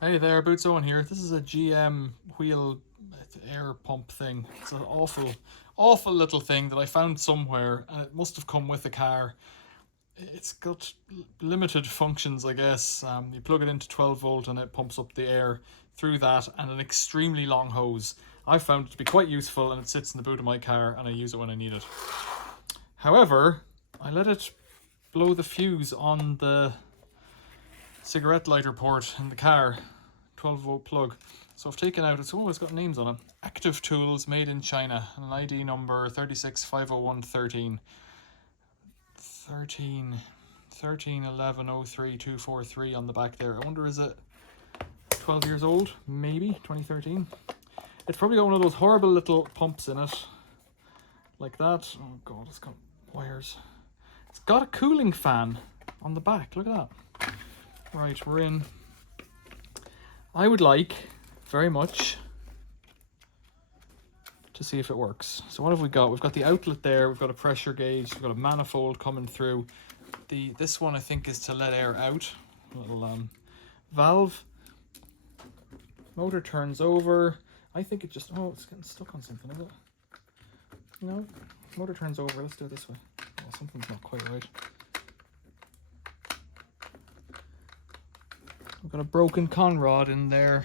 Hey there, Boots Owen here. This is a GM wheel air pump thing. It's an awful little thing that I found somewhere, and it must have come with the car. It's got limited functions, I guess. You plug it into 12 volt and it pumps up the air through that, and an extremely long hose. I found it to be quite useful, and it sits in the boot of my car, and I use it when I need it. However, I let it blow the fuse on the cigarette lighter port in the car, 12 volt plug. So I've taken out, it's always got names on it. Active Tools, made in China, and an ID number 3650113. 13 on the back there. I wonder, is it 12 years old? Maybe 2013. It's probably got one of those horrible little pumps in it, like that. Oh god, it's got wires. It's got a cooling fan on the back. Look at that. Right, we're in. I would like very much to see if it works. So what have we got? We've got the outlet there, we've got a pressure gauge, we've got a manifold coming through. This one I think is to let air out. A little valve. Motor turns over. I think it just, oh, it's getting stuck on something, is it? No, motor turns over. Let's do it this way. Oh, something's not quite right. We've got a broken con rod in there.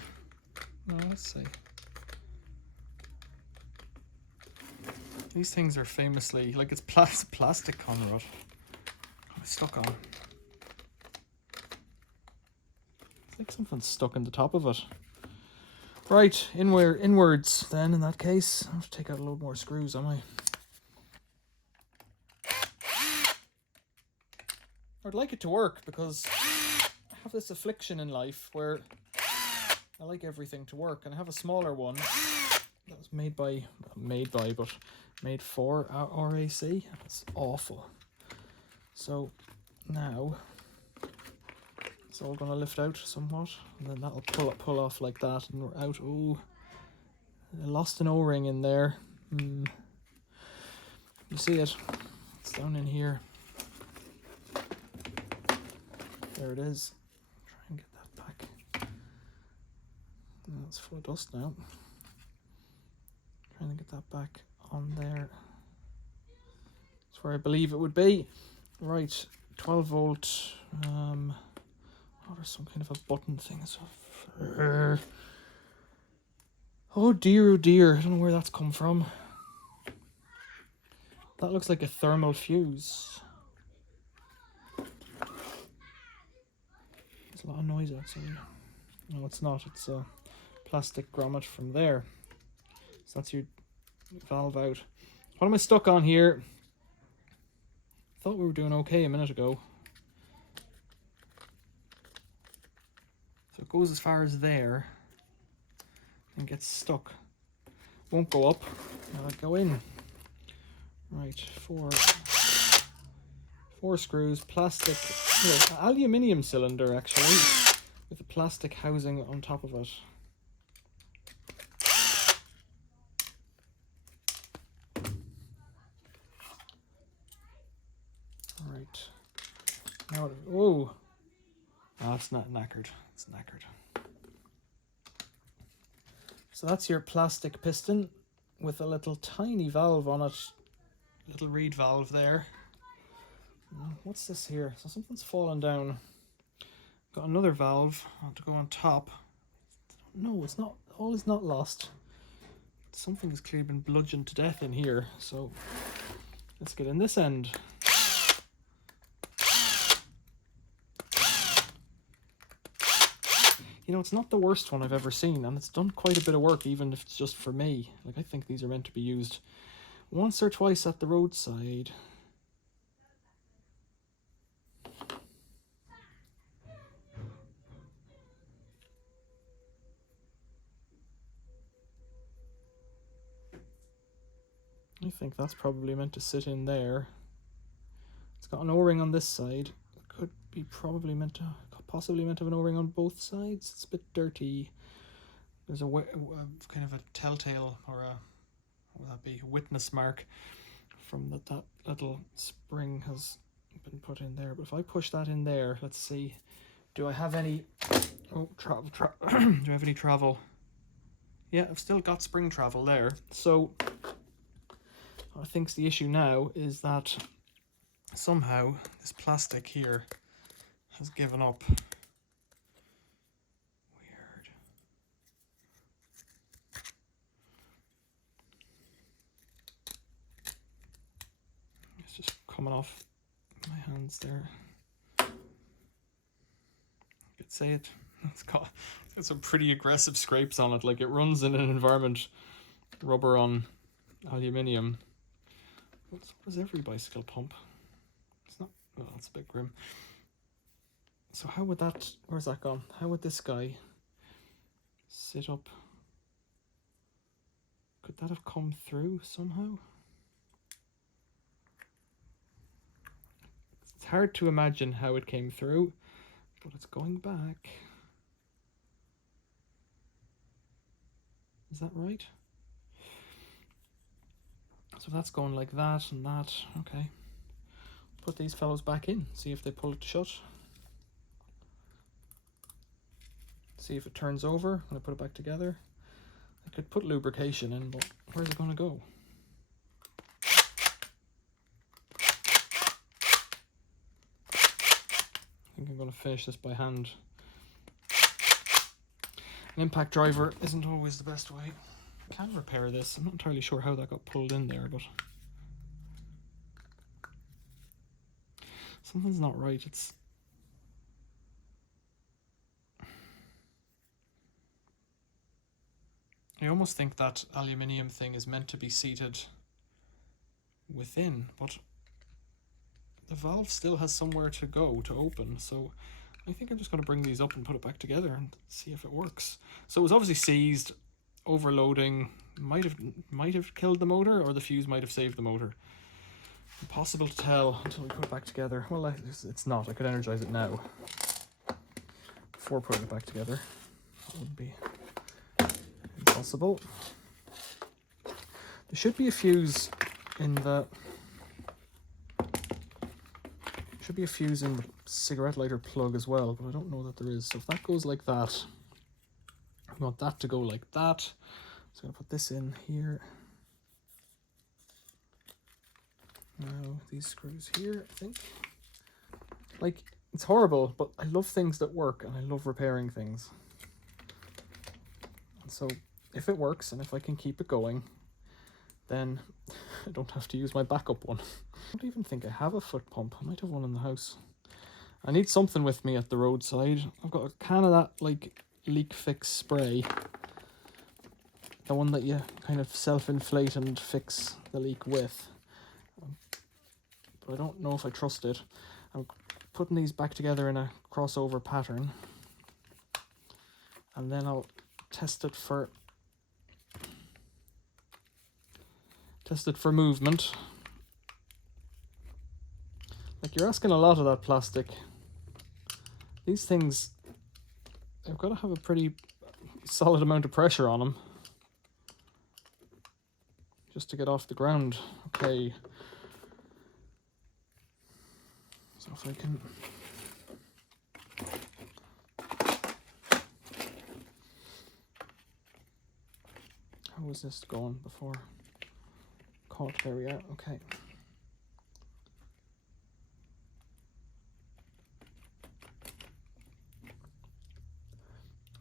No, let's see. These things are famously, like, it's plastic con rod. It's stuck on. It's like something's stuck in the top of it. Right, inwards then in that case. I'll have to take out a load more screws, am I? I'd like it to work because I have this affliction in life where I like everything to work, and I have a smaller one that was made for RAC. It's awful. So now it's all gonna lift out somewhat, and then that'll pull off like that, and we're out. Oh, I lost an O-ring in there. You see it? It's down in here. There it is. Try and get that back. Oh, it's full of dust now. Trying to get that back on there. That's where I believe it would be. Right, 12 volt. Oh, there's some kind of a button thing. Oh dear, oh dear. I don't know where that's come from. That looks like a thermal fuse. There's a lot of noise outside. No, it's not. It's a plastic grommet from there. So that's your valve out. What am I stuck on here? Thought we were doing okay a minute ago. So it goes as far as there and gets stuck. Won't go up. Now I go in. Right, four screws, plastic, aluminium cylinder actually, with a plastic housing on top of it. Right. Now, it's not knackered. It's knackered. So that's your plastic piston with a little tiny valve on it. Little reed valve there. What's this here? So something's fallen down. Got another valve to go on top. No, it's not. All is not lost. Something has clearly been bludgeoned to death in here. So let's get in this end. You know, it's not the worst one I've ever seen, and it's done quite a bit of work, even if it's just for me. Like, I think these are meant to be used once or twice at the roadside. I think that's probably meant to sit in there. It's got an O-ring on this side. It could be possibly meant to have an O-ring on both sides. It's a bit dirty. There's a kind of a telltale, or a, what would that be, a witness mark from that little spring has been put in there. But if I push that in there, let's see, do I have any, Oh, travel. Do I have any travel? Yeah, I've still got spring travel there. So I think the issue now is that somehow this plastic here has given up. Weird. It's just coming off my hands there. I could say it. It's got some pretty aggressive scrapes on it. Like, it runs in an environment, rubber on aluminium. What is every bicycle pump? It's not. Well, it's a bit grim. So how would that? Where's that gone? How would this guy sit up? Could that have come through somehow? It's hard to imagine how it came through, but it's going back. Is that right? So that's going like that and that. Okay. Put these fellows back in. See if they pull it shut. See if it turns over when I put it back together. I could put lubrication in, but where's it going to go? I think I'm going to finish this by hand. An impact driver isn't always the best way. I can repair this. I'm not entirely sure how that got pulled in there, but something's not right. I almost think that aluminium thing is meant to be seated within, but the valve still has somewhere to go to open, so I think I'm just going to bring these up and put it back together and see if it works. So it was obviously seized. Overloading might have killed the motor, or the fuse might have saved the motor. Impossible to tell until we put it back together. Well, it's not. I could energize it now before putting it back together. That would be impossible. There should be a fuse in the cigarette lighter plug as well, but I don't know that there is. So if that goes like that, we want that to go like that. So I'm going to put this in here. Now these screws here, I think. Like, it's horrible, but I love things that work, and I love repairing things. And so if it works, and if I can keep it going, then I don't have to use my backup one. I don't even think I have a foot pump. I might have one in the house. I need something with me at the roadside. I've got a can of that, like, leak fix spray. The one that you kind of self-inflate and fix the leak with. But I don't know if I trust it. I'm putting these back together in a crossover pattern. And then I'll test it for movement. Like, you're asking a lot of that plastic. These things, they've got to have a pretty solid amount of pressure on them just to get off the ground. Okay. So if I can... How was this going before? Caught, there we are, okay.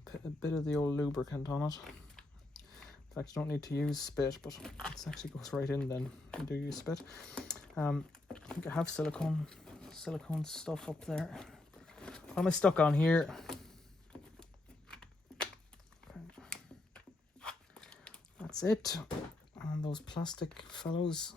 Put a bit of the old lubricant on it. In fact, you don't need to use spit, but it actually goes right in then. You do use spit. I think I have silicone stuff up there. What am I stuck on here? Okay. That's it. And those plastic fellows.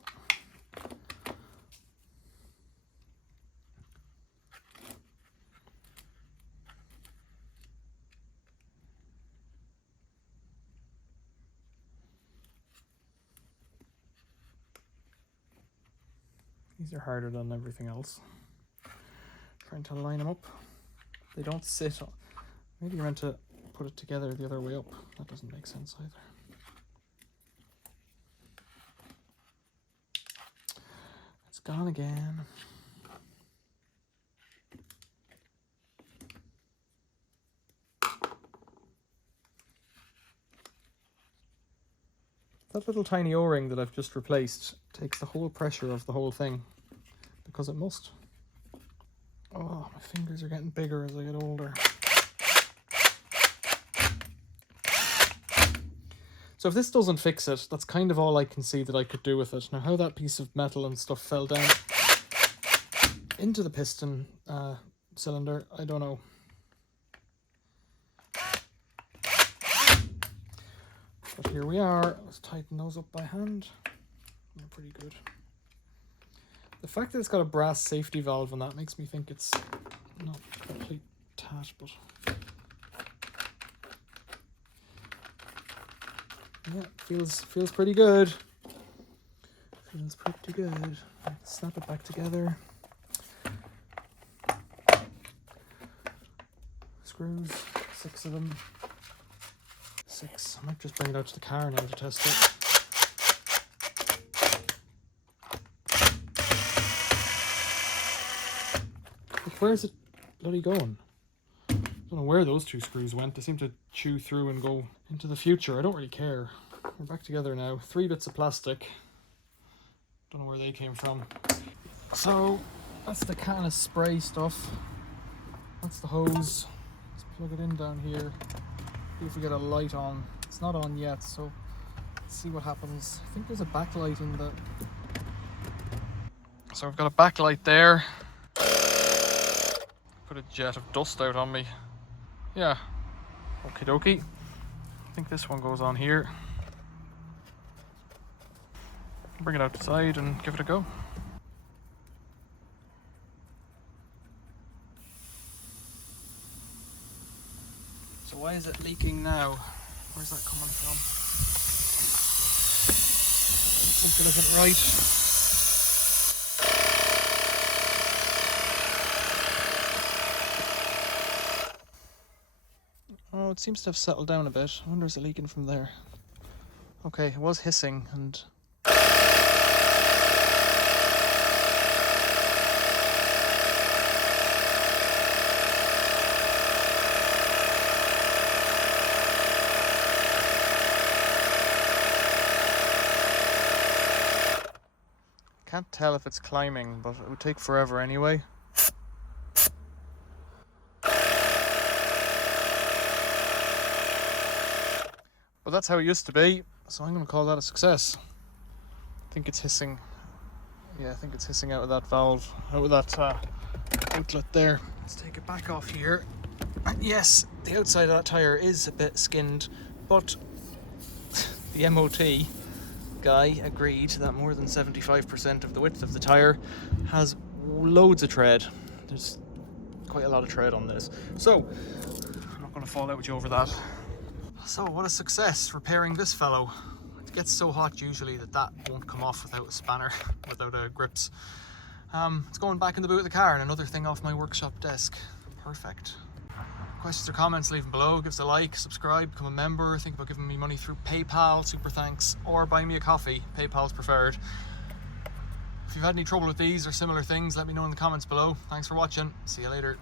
These are harder than everything else. Trying to line them up. They don't sit on. Maybe you're meant to put it together the other way up. That doesn't make sense either. It's gone again. That little tiny O-ring that I've just replaced takes the whole pressure of the whole thing, because it must. Oh, my fingers are getting bigger as I get older. So if this doesn't fix it, that's kind of all I can see that I could do with it. Now, how that piece of metal and stuff fell down into the piston cylinder, I don't know. But here we are. Let's tighten those up by hand. They're pretty good. The fact that it's got a brass safety valve on that makes me think it's not complete tat, but yeah, feels pretty good. Feels pretty good. Snap it back together. Screws, 6 of them. 6. I might just bring it out to the car now to test it. Where is it bloody going? I don't know where those 2 screws went. They seem to chew through and go into the future. I don't really care. We're back together now. 3 bits of plastic. Don't know where they came from. So that's the can of spray stuff. That's the hose. Let's plug it in down here. See if we get a light on. It's not on yet, so let's see what happens. I think there's a backlight in the... So we've got a backlight there. Put a jet of dust out on me. Yeah. Okie dokie. I think this one goes on here. Bring it outside and give it a go. So why is it leaking now? Where's that coming from? Something isn't right. Oh, it seems to have settled down a bit. I wonder, is it leaking from there? Okay, it was hissing and... Can't tell if it's climbing, but it would take forever anyway. But that's how it used to be, so I'm going to call that a success. I think it's hissing. Yeah, I think it's hissing out of that valve, out of that outlet there. Let's take it back off here. And yes, the outside of that tyre is a bit skinned, but the MOT guy agreed that more than 75% of the width of the tyre has loads of tread. There's quite a lot of tread on this. So, I'm not going to fall out with you over that. So what a success repairing this fellow. It gets so hot usually that won't come off without a spanner, without a grips. It's going back in the boot of the car and another thing off my workshop desk. Perfect. Questions or comments, leave them below. Give us a like, subscribe, become a member. Think about giving me money through PayPal, super thanks, or buy me a coffee. PayPal's preferred. If you've had any trouble with these or similar things, let me know in the comments below. Thanks for watching. See you later.